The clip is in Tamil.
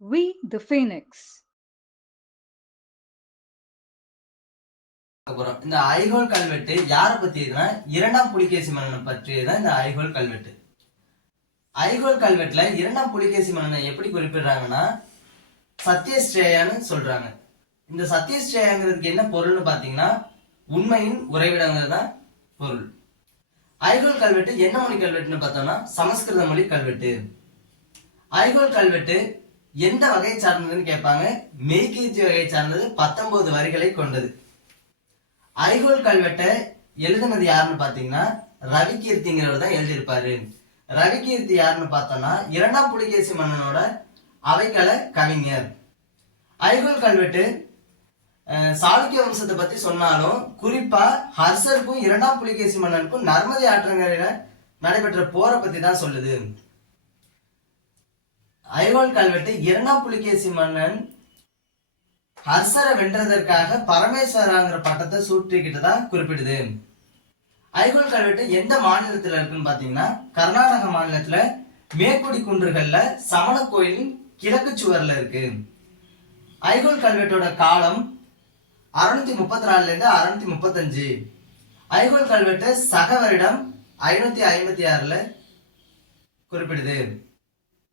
We the Phoenix. அப்புறம் போறோம் இந்த ஐகோல் கல்வெட்டு யாரை பத்தியதுன்னா இரண்டாம் புலிகேசி மன்னனை பற்றியதான் இந்த ஐகோல் கல்வெட்டு. ஐகோல் கல்வெட்டுல இரண்டாம் புலிகேசி மன்னனை எப்படி குறிப்பிடுறாங்கன்னா சத்யஸ்ரேயான்னு சொல்றாங்க. இந்த சத்யஸ்ரேயாங்கிறதுக்கு என்ன பொருள்னு பாத்தீங்கன்னா உண்மையின் உறைவிடங்கிறது தான் பொருள். ஐகோல் கல்வெட்டு என்ன மொழி கல்வெட்டுன்னு பார்த்தோம்னா சமஸ்கிருத மொழி கல்வெட்டு. ஐகோல் கல்வெட்டு எந்த வகையை சார்ந்ததுன்னு கேட்பாங்க? மெய்கீர்த்தி வகையை சார்ந்தது பத்தொன்பது வரிகளை கொண்டது. ஐகோல் கல்வெட்டை எழுதுனது யாருன்னு பார்த்தீங்கன்னா ரவிகீர்த்திங்கிறவர் தான் எழுதியிருப்பாரு. ரவிகீர்த்தி யாருன்னு பார்த்தோம்னா இரண்டாம் புலிகேசி மன்னனோட அவைக்கல கவிஞர். ஐகோல் கல்வெட்டு சாளுக்கிய வம்சத்தை பத்தி சொன்னாலும் குறிப்பா ஹர்ஷருக்கும் இரண்டாம் புலிகேசி மன்னனுக்கும் நர்மதி ஆற்றங்கரையில நடைபெற்ற போரை பத்தி தான் சொல்லுது. ஐகோல் கல்வெட்டு இரண்டாம் புலிகேசி மன்னன் ஹர்சரை வென்றதற்காக பரமேஸ்வராங்கிற பட்டத்தை சூட்டிக்கிட்டதா குறிப்பிடுது. ஐகோல் கல்வெட்டு எந்த மாநிலத்துல இருக்குன்னு பார்த்தீங்கன்னா கர்நாடக மாநிலத்துல மேற்குடி குன்றுகள்ல சமண கோயிலின் கிழக்கு சுவர்ல இருக்கு. ஐகோல் கல்வெட்டோட காலம் அறுநூத்தி முப்பத்தி நாலுலேருந்து அறுநூத்தி முப்பத்தஞ்சு. ஐகோல் கல்வெட்டு சகவரிடம் ஐநூத்தி ஐம்பத்தி ஆறுல குறிப்பிடுது.